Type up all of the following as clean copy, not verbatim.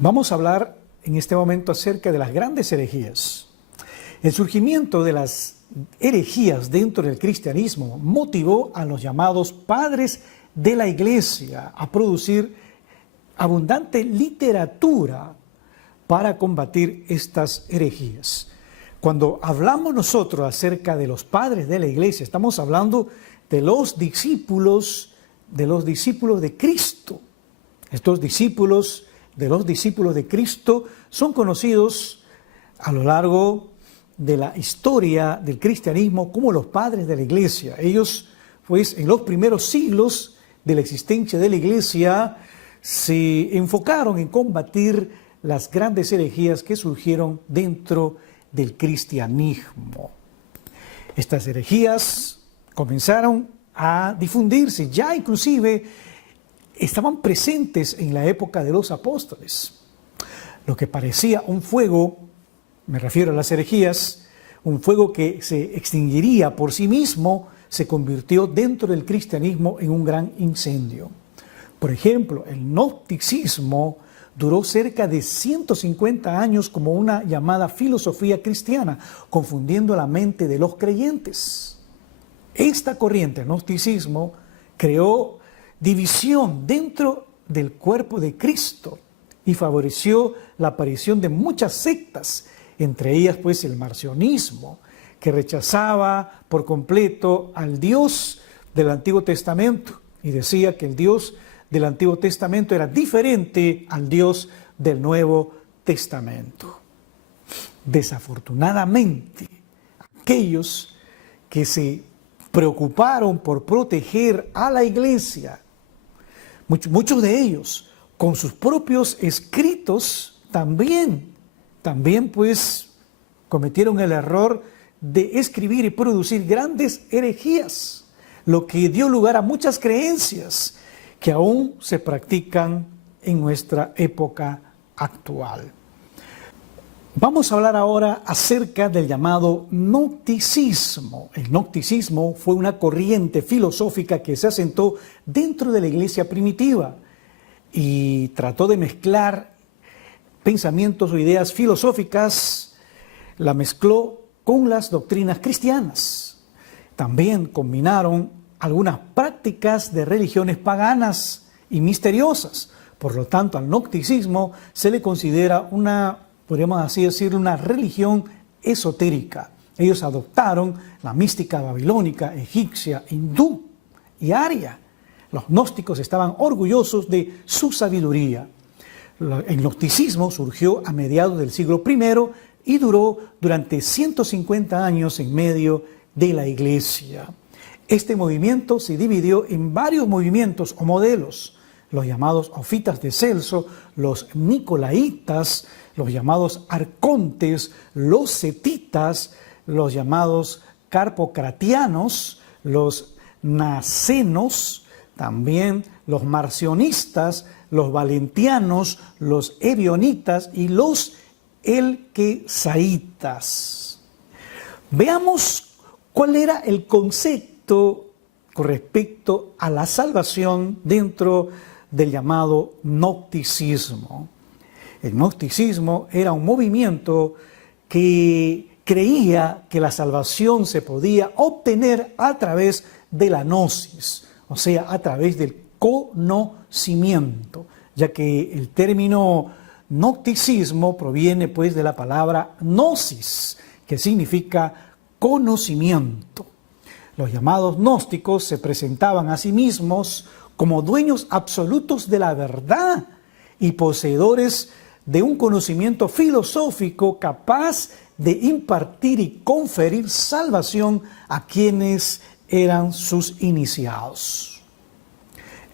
Vamos a hablar en este momento acerca de las grandes herejías. El surgimiento de las herejías dentro del cristianismo motivó a los llamados padres de la Iglesia a producir abundante literatura para combatir estas herejías. Cuando hablamos nosotros acerca de los padres de la Iglesia, estamos hablando de los discípulos de Cristo. Estos discípulos de los discípulos de Cristo son conocidos a lo largo de la historia del cristianismo como los padres de la Iglesia. Ellos, pues, en los primeros siglos de la existencia de la Iglesia, se enfocaron en combatir las grandes herejías que surgieron dentro del cristianismo. Estas herejías comenzaron a difundirse, ya inclusive estaban presentes en la época de los apóstoles. Lo que parecía un fuego, me refiero a las herejías, un fuego que se extinguiría por sí mismo, se convirtió dentro del cristianismo en un gran incendio. Por ejemplo, el gnosticismo duró cerca de 150 años como una llamada filosofía cristiana, confundiendo la mente de los creyentes. Esta corriente, el gnosticismo, creó división dentro del cuerpo de Cristo y favoreció la aparición de muchas sectas, entre ellas pues el marcionismo, que rechazaba por completo al Dios del Antiguo Testamento y decía que el Dios del Antiguo Testamento era diferente al Dios del Nuevo Testamento. Desafortunadamente, aquellos que se preocuparon por proteger a la Iglesia, muchos de ellos con sus propios escritos también pues cometieron el error de escribir y producir grandes herejías, lo que dio lugar a muchas creencias que aún se practican en nuestra época actual. Vamos a hablar ahora acerca del llamado gnosticismo. El gnosticismo fue una corriente filosófica que se asentó dentro de la iglesia primitiva y trató de mezclar pensamientos o ideas filosóficas, la mezcló con las doctrinas cristianas. También combinaron algunas prácticas de religiones paganas y misteriosas. Por lo tanto, al gnosticismo se le considera podríamos así decir, una religión esotérica. Ellos adoptaron la mística babilónica, egipcia, hindú y aria. Los gnósticos estaban orgullosos de su sabiduría. El gnosticismo surgió a mediados del siglo I y duró durante 150 años en medio de la Iglesia. Este movimiento se dividió en varios movimientos o modelos, los llamados ofitas de Celso, los nicolaitas, los llamados arcontes, los cetitas, los llamados carpocratianos, los nacenos, también los marcionistas, los valentianos, los ebionitas y los elquesaitas. Veamos cuál era el concepto con respecto a la salvación dentro del llamado gnosticismo. El gnosticismo era un movimiento que creía que la salvación se podía obtener a través de la gnosis, o sea, a través del conocimiento, ya que el término gnosticismo proviene pues de la palabra gnosis, que significa conocimiento. Los llamados gnósticos se presentaban a sí mismos como dueños absolutos de la verdad y poseedores de un conocimiento filosófico capaz de impartir y conferir salvación a quienes eran sus iniciados.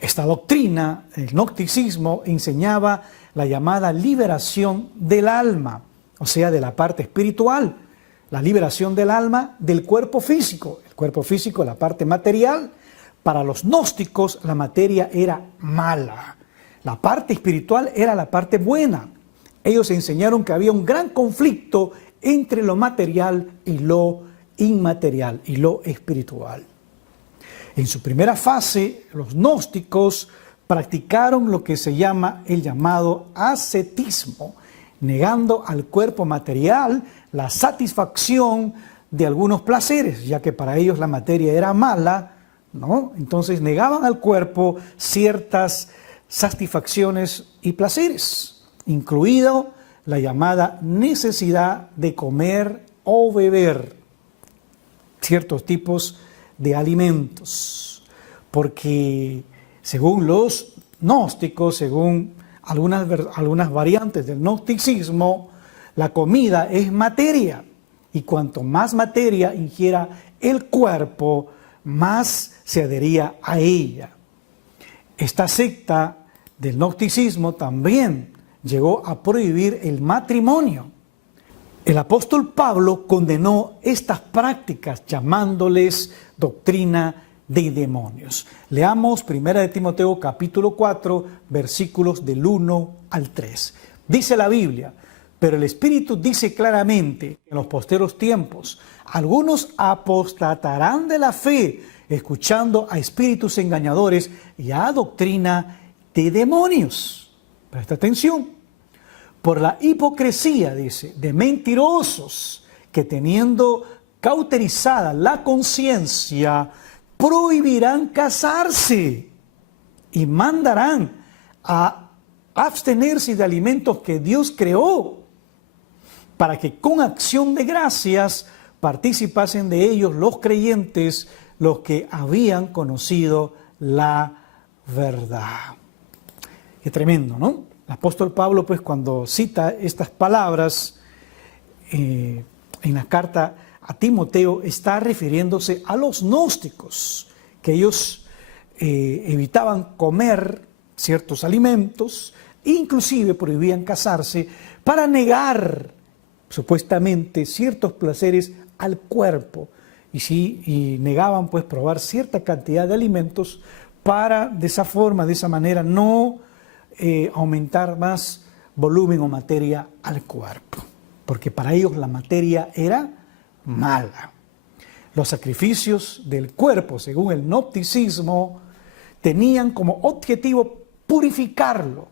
Esta doctrina, el gnosticismo, enseñaba la llamada liberación del alma, o sea, de la parte espiritual, la liberación del alma del cuerpo físico. El cuerpo físico, la parte material. Para los gnósticos, la materia era mala. La parte espiritual era la parte buena. Ellos enseñaron que había un gran conflicto entre lo material y lo inmaterial y lo espiritual. En su primera fase, los gnósticos practicaron lo que se llama el llamado ascetismo, negando al cuerpo material la satisfacción de algunos placeres, ya que para ellos la materia era mala, ¿no? Entonces negaban al cuerpo ciertas satisfacciones y placeres, incluido la llamada necesidad de comer o beber ciertos tipos de alimentos, porque según los gnósticos, según algunas variantes del gnosticismo, la comida es materia, y cuanto más materia ingiera el cuerpo, más se adhería a ella. Esta secta del gnosticismo también llegó a prohibir el matrimonio. El apóstol Pablo condenó estas prácticas llamándoles doctrina de demonios. Leamos 1 Timoteo capítulo 4, versículos del 1 al 3. Dice la Biblia: pero el Espíritu dice claramente que en los posteros tiempos algunos apostatarán de la fe, escuchando a espíritus engañadores y a doctrina de demonios. Presta atención. Por la hipocresía, dice, de mentirosos que teniendo cauterizada la conciencia, prohibirán casarse y mandarán a abstenerse de alimentos que Dios creó, para que con acción de gracias participasen de ellos los creyentes, los que habían conocido la verdad. Qué tremendo, ¿no? El apóstol Pablo, pues, cuando cita estas palabras en la carta a Timoteo, está refiriéndose a los gnósticos, que ellos evitaban comer ciertos alimentos, inclusive prohibían casarse para negar supuestamente ciertos placeres al cuerpo, y negaban pues probar cierta cantidad de alimentos para de esa manera no aumentar más volumen o materia al cuerpo, porque para ellos la materia era mala. Los sacrificios del cuerpo, según el gnosticismo, tenían como objetivo purificarlo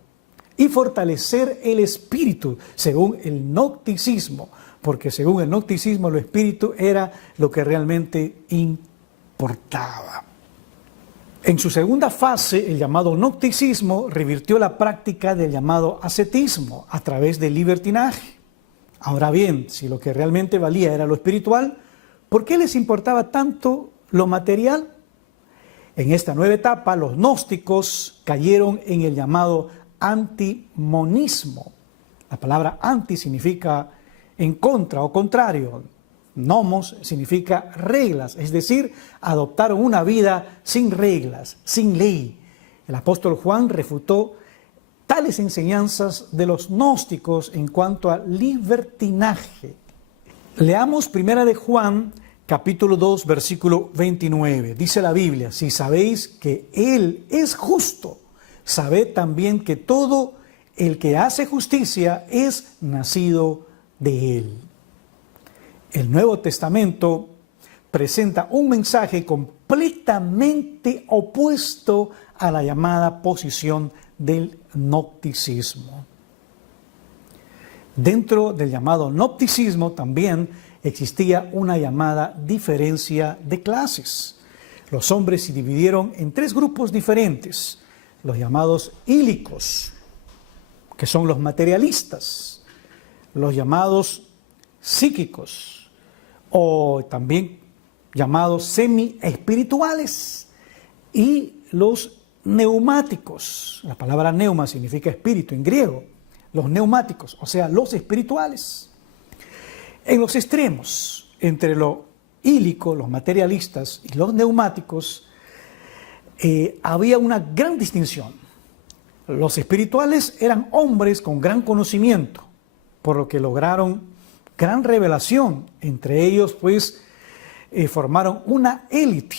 y fortalecer el espíritu, según el gnosticismo, porque según el gnosticismo el espíritu era lo que realmente importaba. En su segunda fase, el llamado gnosticismo revirtió la práctica del llamado ascetismo a través del libertinaje. Ahora bien, si lo que realmente valía era lo espiritual, ¿por qué les importaba tanto lo material? En esta nueva etapa, los gnósticos cayeron en el llamado antimonismo. La palabra anti significa en contra o contrario. Nomos significa reglas, es decir, adoptaron una vida sin reglas, sin ley. El apóstol Juan refutó tales enseñanzas de los gnósticos en cuanto a libertinaje. Leamos 1 de Juan, capítulo 2, versículo 29. Dice la Biblia: si sabéis que Él es justo, sabed también que todo el que hace justicia es nacido de Él. El Nuevo Testamento presenta un mensaje completamente opuesto a la llamada posición del gnosticismo. Dentro del llamado gnosticismo también existía una llamada diferencia de clases. Los hombres se dividieron en tres grupos diferentes: los llamados ílicos, que son los materialistas; los llamados psíquicos, o también llamados semi-espirituales; y los neumáticos. La palabra neuma significa espíritu en griego. Los neumáticos, o sea, los espirituales. En los extremos, entre lo ílico, los materialistas, y los neumáticos, había una gran distinción. Los espirituales eran hombres con gran conocimiento, por lo que lograron gran revelación. Entre ellos, pues, formaron una élite.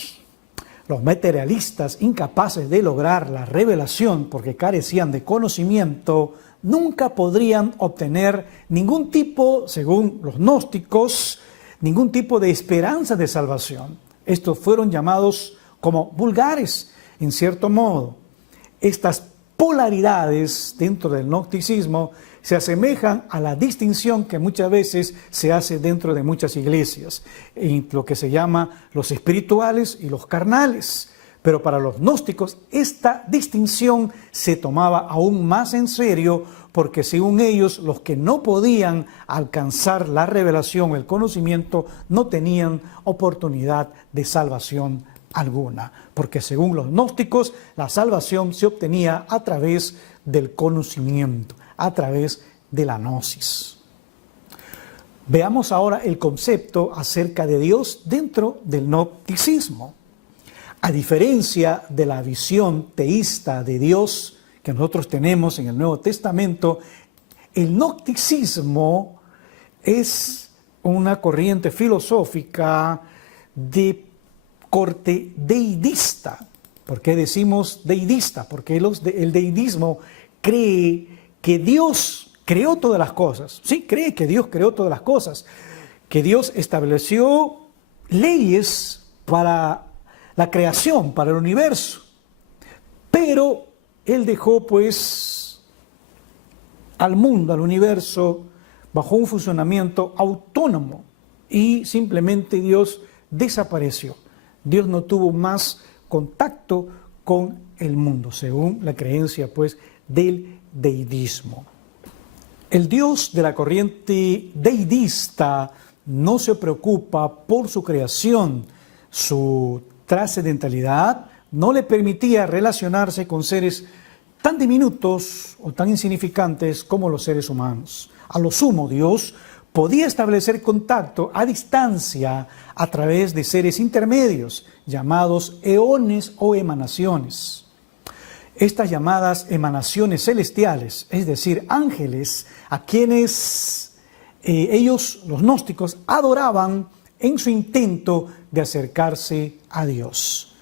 Los materialistas, incapaces de lograr la revelación porque carecían de conocimiento, nunca podrían obtener ningún tipo, según los gnósticos, ningún tipo de esperanza de salvación. Estos fueron llamados como vulgares, en cierto modo. Estas polaridades dentro del gnosticismo se asemejan a la distinción que muchas veces se hace dentro de muchas iglesias, en lo que se llama los espirituales y los carnales. Pero para los gnósticos esta distinción se tomaba aún más en serio, porque según ellos los que no podían alcanzar la revelación, el conocimiento, no tenían oportunidad de salvación alguna, porque según los gnósticos la salvación se obtenía a través del conocimiento, a través de la gnosis. Veamos ahora el concepto acerca de Dios dentro del gnosticismo. A diferencia de la visión teísta de Dios que nosotros tenemos en el Nuevo Testamento, el gnosticismo es una corriente filosófica de corte deidista. ¿Por qué decimos deidista? Porque el deidismo cree que Dios creó todas las cosas. Sí, cree que Dios creó todas las cosas, que Dios estableció leyes para la creación, para el universo, pero Él dejó pues al mundo, al universo, bajo un funcionamiento autónomo y simplemente Dios desapareció. Dios no tuvo más contacto con el mundo, según la creencia pues del deidismo. El Dios de la corriente deidista no se preocupa por su creación. Su trascendentalidad no le permitía relacionarse con seres tan diminutos o tan insignificantes como los seres humanos. A lo sumo, Dios podía establecer contacto a distancia a través de seres intermedios, llamados eones o emanaciones. Estas llamadas emanaciones celestiales, es decir, ángeles, a quienes ellos, los gnósticos, adoraban en su intento de acercarse a Dios.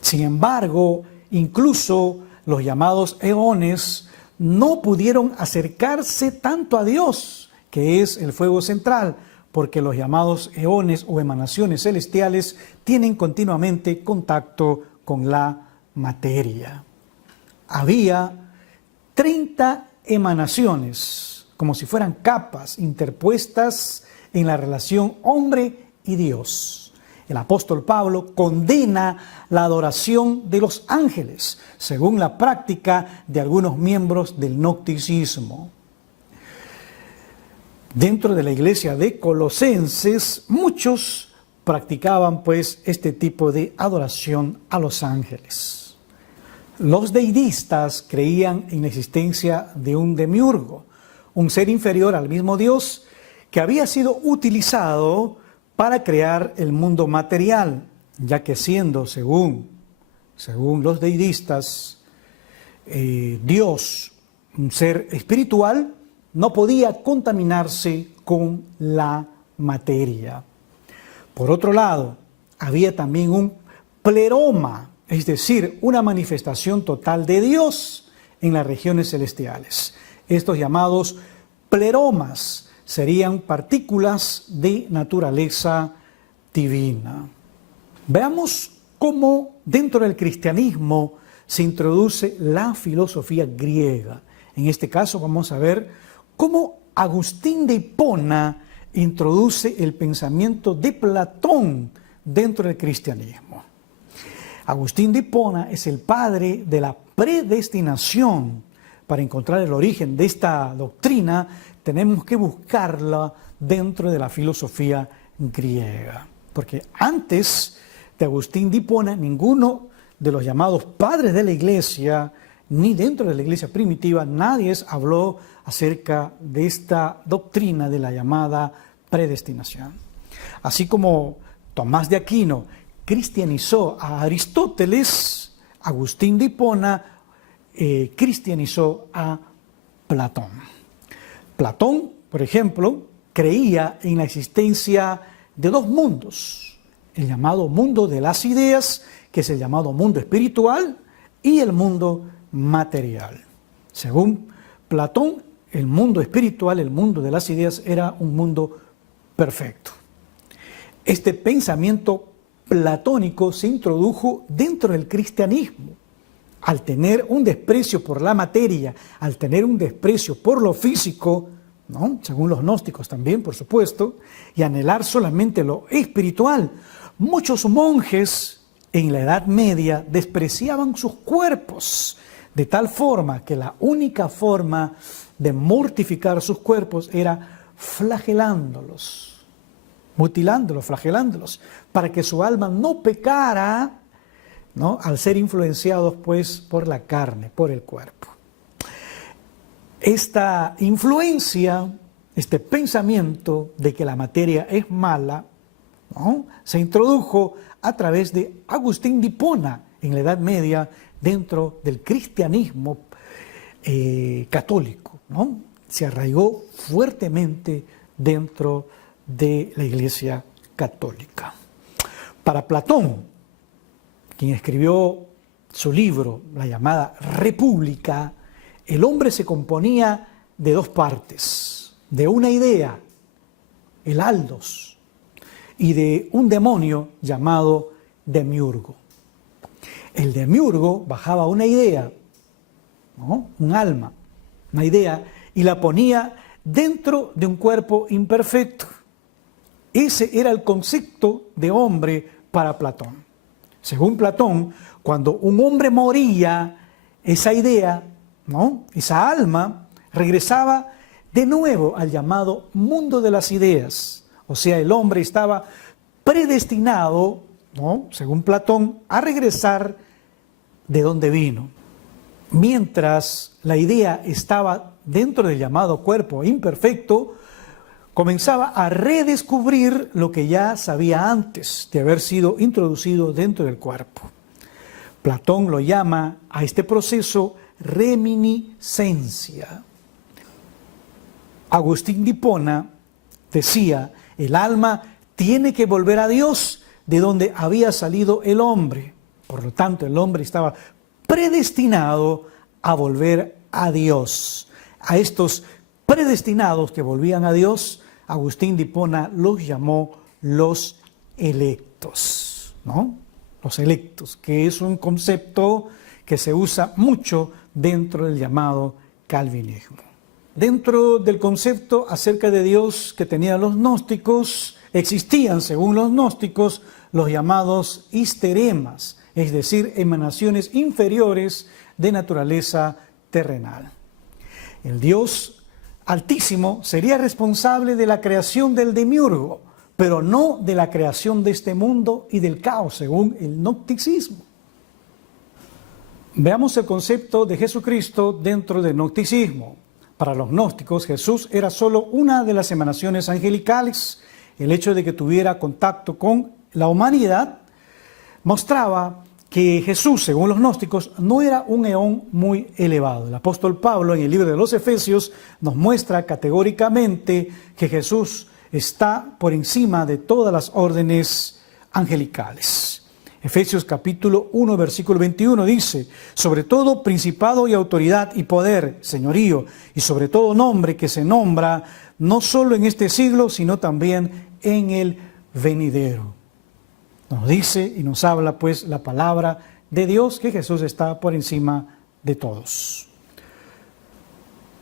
Sin embargo, incluso los llamados eones no pudieron acercarse tanto a Dios, que es el fuego central, porque los llamados eones o emanaciones celestiales tienen continuamente contacto con la materia. Había 30 emanaciones, como si fueran capas interpuestas en la relación hombre y Dios. El apóstol Pablo condena la adoración de los ángeles, según la práctica de algunos miembros del gnosticismo. Dentro de la iglesia de Colosenses, muchos practicaban pues este tipo de adoración a los ángeles. Los deidistas creían en la existencia de un demiurgo, un ser inferior al mismo Dios, que había sido utilizado para crear el mundo material, ya que siendo, según los deidistas, Dios, un ser espiritual, no podía contaminarse con la materia. Por otro lado, había también un pleroma, es decir, una manifestación total de Dios en las regiones celestiales. Estos llamados pleromas serían partículas de naturaleza divina. Veamos cómo dentro del cristianismo se introduce la filosofía griega. En este caso vamos a ver cómo Agustín de Hipona introduce el pensamiento de Platón dentro del cristianismo. Agustín de Hipona es el padre de la predestinación. Para encontrar el origen de esta doctrina, tenemos que buscarla dentro de la filosofía griega. Porque antes de Agustín de Hipona, ninguno de los llamados padres de la iglesia, ni dentro de la iglesia primitiva, nadie habló acerca de esta doctrina de la llamada predestinación. Así como Tomás de Aquino cristianizó a Aristóteles, Agustín de Hipona cristianizó a Platón. Platón, por ejemplo, creía en la existencia de dos mundos, el llamado mundo de las ideas, que es el llamado mundo espiritual, y el mundo material. Según Platón, el mundo espiritual, el mundo de las ideas, era un mundo perfecto. Este pensamiento platónico se introdujo dentro del cristianismo al tener un desprecio por la materia, al tener un desprecio por lo físico, ¿no?, según los gnósticos también, por supuesto, y anhelar solamente lo espiritual, muchos monjes en la Edad Media despreciaban sus cuerpos, de tal forma que la única forma de mortificar sus cuerpos era flagelándolos, mutilándolos, flagelándolos, para que su alma no pecara, ¿no?, al ser influenciados pues por la carne, por el cuerpo. Esta influencia, este pensamiento de que la materia es mala, ¿no?, se introdujo a través de Agustín de Hipona en la Edad Media dentro del cristianismo católico, ¿no? Se arraigó fuertemente dentro de la Iglesia católica. Para Platón, quien escribió su libro, la llamada República, el hombre se componía de dos partes, de una idea, el aldos, y de un demonio llamado demiurgo. El demiurgo bajaba una idea, ¿no?, un alma, una idea, y la ponía dentro de un cuerpo imperfecto. Ese era el concepto de hombre para Platón. Según Platón, cuando un hombre moría, esa idea, ¿no?, esa alma, regresaba de nuevo al llamado mundo de las ideas. O sea, el hombre estaba predestinado, ¿no?, según Platón, a regresar de donde vino. Mientras la idea estaba dentro del llamado cuerpo imperfecto, comenzaba a redescubrir lo que ya sabía antes de haber sido introducido dentro del cuerpo. Platón lo llama a este proceso reminiscencia. Agustín de Hipona decía: el alma tiene que volver a Dios, de donde había salido el hombre. Por lo tanto, el hombre estaba predestinado a volver a Dios. A estos predestinados que volvían a Dios, Agustín de Hipona los llamó los electos, ¿no? Los electos, que es un concepto que se usa mucho dentro del llamado calvinismo. Dentro del concepto acerca de Dios que tenían los gnósticos, existían, según los gnósticos, los llamados histeremas, es decir, emanaciones inferiores de naturaleza terrenal. El Dios Altísimo sería responsable de la creación del demiurgo, pero no de la creación de este mundo y del caos, según el gnosticismo. Veamos el concepto de Jesucristo dentro del gnosticismo. Para los gnósticos, Jesús era solo una de las emanaciones angelicales. El hecho de que tuviera contacto con la humanidad mostraba que Jesús, según los gnósticos, no era un eón muy elevado. El apóstol Pablo, en el libro de los Efesios, nos muestra categóricamente que Jesús está por encima de todas las órdenes angelicales. Efesios capítulo 1, versículo 21 dice: sobre todo principado y autoridad y poder, señorío, y sobre todo nombre que se nombra, no solo en este siglo, sino también en el venidero. Nos dice y nos habla pues la palabra de Dios que Jesús está por encima de todos.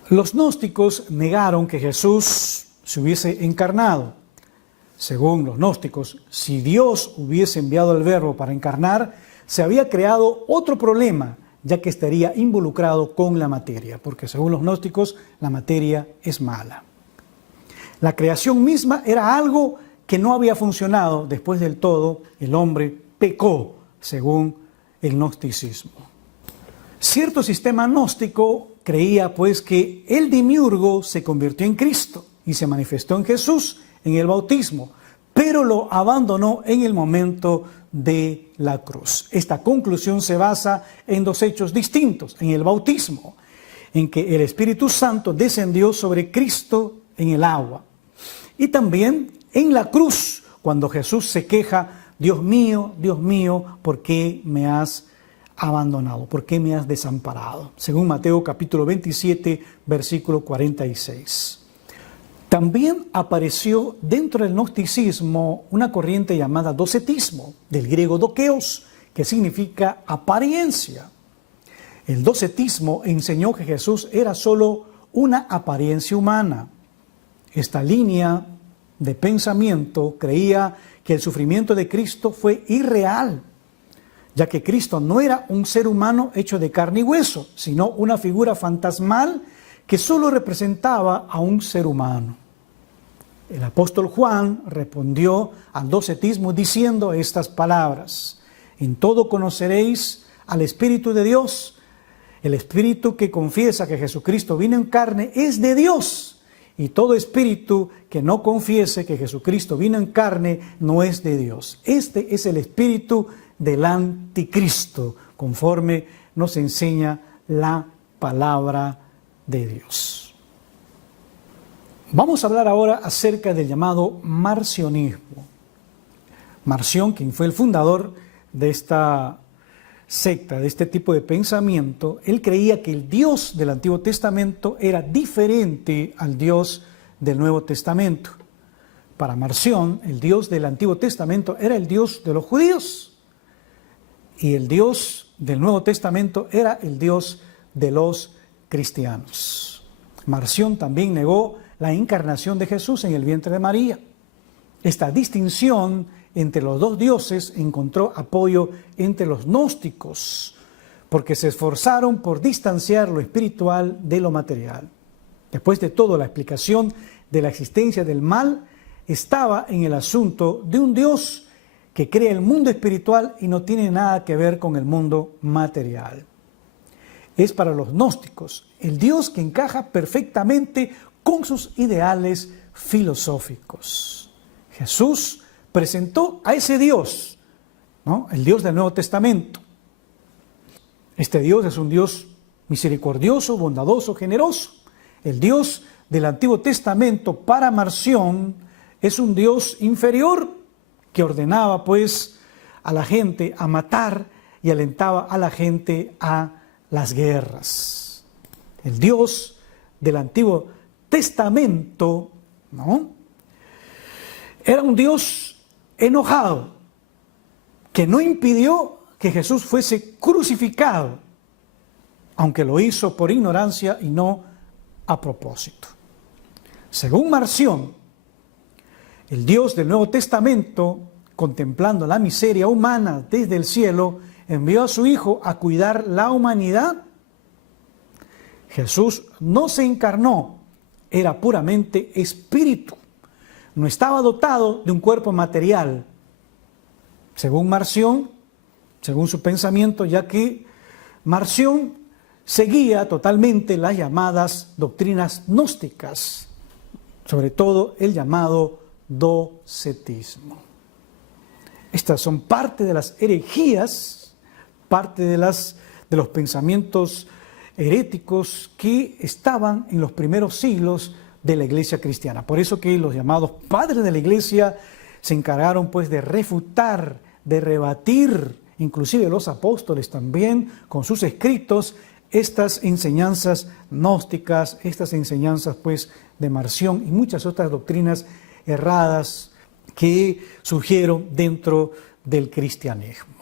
Los gnósticos negaron que Jesús se hubiese encarnado. Según los gnósticos, si Dios hubiese enviado al Verbo para encarnar, se había creado otro problema, ya que estaría involucrado con la materia, porque según los gnósticos, la materia es mala. La creación misma era algo que no había funcionado. Después del todo, el hombre pecó, según el gnosticismo. Cierto sistema gnóstico creía pues que el demiurgo se convirtió en Cristo y se manifestó en Jesús en el bautismo, pero lo abandonó en el momento de la cruz. Esta conclusión se basa en dos hechos distintos: en el bautismo, en que el Espíritu Santo descendió sobre Cristo en el agua, y también en la cruz, cuando Jesús se queja: Dios mío, ¿por qué me has abandonado? ¿Por qué me has desamparado? Según Mateo capítulo 27, versículo 46. También apareció dentro del gnosticismo una corriente llamada docetismo, del griego dokeos, que significa apariencia. El docetismo enseñó que Jesús era solo una apariencia humana. Esta línea de pensamiento creía que el sufrimiento de Cristo fue irreal, ya que Cristo no era un ser humano hecho de carne y hueso, sino una figura fantasmal que solo representaba a un ser humano. El apóstol Juan respondió al docetismo diciendo estas palabras: en todo conoceréis al Espíritu de Dios. El Espíritu que confiesa que Jesucristo vino en carne es de Dios. Y todo espíritu que no confiese que Jesucristo vino en carne no es de Dios. Este es el espíritu del anticristo, conforme nos enseña la palabra de Dios. Vamos a hablar ahora acerca del llamado marcionismo. Marción, quien fue el fundador de esta secta, de este tipo de pensamiento, él creía que el Dios del Antiguo Testamento era diferente al Dios del Nuevo Testamento. Para Marción, el Dios del Antiguo Testamento era el Dios de los judíos y el Dios del Nuevo Testamento era el Dios de los cristianos. Marción también negó la encarnación de Jesús en el vientre de María. Esta distinción entre los dos dioses encontró apoyo entre los gnósticos, porque se esforzaron por distanciar lo espiritual de lo material. Después de todo, la explicación de la existencia del mal estaba en el asunto de un Dios que crea el mundo espiritual y no tiene nada que ver con el mundo material. Es para los gnósticos el Dios que encaja perfectamente con sus ideales filosóficos. Jesús presentó a ese Dios, ¿no? El Dios del Nuevo Testamento. Este Dios es un Dios misericordioso, bondadoso, generoso. El Dios del Antiguo Testamento para Marción es un Dios inferior que ordenaba pues a la gente a matar y alentaba a la gente a las guerras. El Dios del Antiguo Testamento, ¿no?, era un Dios enojado, que no impidió que Jesús fuese crucificado, aunque lo hizo por ignorancia y no a propósito. Según Marción, el Dios del Nuevo Testamento, contemplando la miseria humana desde el cielo, envió a su Hijo a cuidar la humanidad. Jesús no se encarnó, era puramente espíritu. No estaba dotado de un cuerpo material, según Marción, según su pensamiento, ya que Marción seguía totalmente las llamadas doctrinas gnósticas, sobre todo el llamado docetismo. Estas son parte de las herejías, parte de los pensamientos heréticos que estaban en los primeros siglos de la iglesia cristiana. Por eso que los llamados padres de la iglesia se encargaron pues de refutar, de rebatir, inclusive los apóstoles también con sus escritos, estas enseñanzas gnósticas, estas enseñanzas pues de Marción y muchas otras doctrinas erradas que surgieron dentro del cristianismo.